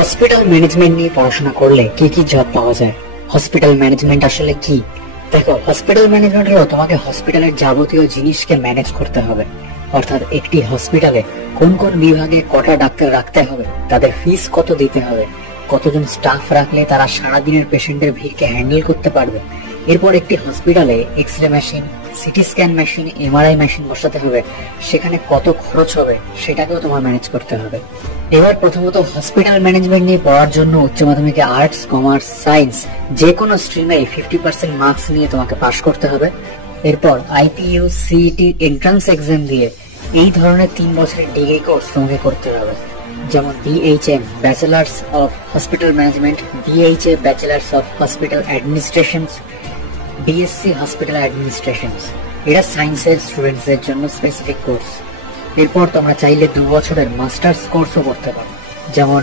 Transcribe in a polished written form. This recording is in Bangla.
হসপিটাল ম্যানেজমেন্ট নিয়ে পড়াশোনা করলে কি কি জব পাওয়া যায়? হসপিটাল ম্যানেজমেন্ট আসলে কি? দেখো, হসপিটাল ম্যানেজমেন্ট হলো তোমাকে হসপিটালের যাবতীয় জিনিসকে ম্যানেজ করতে হবে। অর্থাৎ একটি হসপিটালে কোন কোন বিভাগে কটা ডাক্তার রাখতে হবে, তাদের ফিস কত দিতে হবে, কতজন স্টাফ রাখলে তারা সারাদিনের পেশেন্টের ভিড়কে হ্যান্ডেল করতে পারবে। এরপর একটি হসপিটালে X-ray machine, CT scan machine, MRI machine বসাতে হবে, সেখানে কত খরচ হবে সেটাকেও তোমার ম্যানেজ করতে হবে। এবার প্রথমত হসপিটাল ম্যানেজমেন্ট নিয়ে পড়ার জন্য উচ্চ মাধ্যমিকে আর্টস, কমার্স, সায়েন্স যে কোনো স্ট্রিমে 50% মার্কস নিয়ে তোমাকে পাশ করতে হবে। এরপর আইপিইউ, সিইটি এন্ট্রান্স এক্সাম দিয়ে এই ধরনের 3 বছরের ডিগ্রি কোর্স তোমাকে করতে হবে, যেমন BHM bachelors of hospital management, BHA bachelors of hospital administrations, BSc hospital administrations. এটা সায়েন্সের স্টুডেন্টসদের জন্য স্পেসিফিক কোর্স। এরপর তোমরা চাইলে 2 বছরের মাস্টার্স কোর্সও করতে পারো, যেমন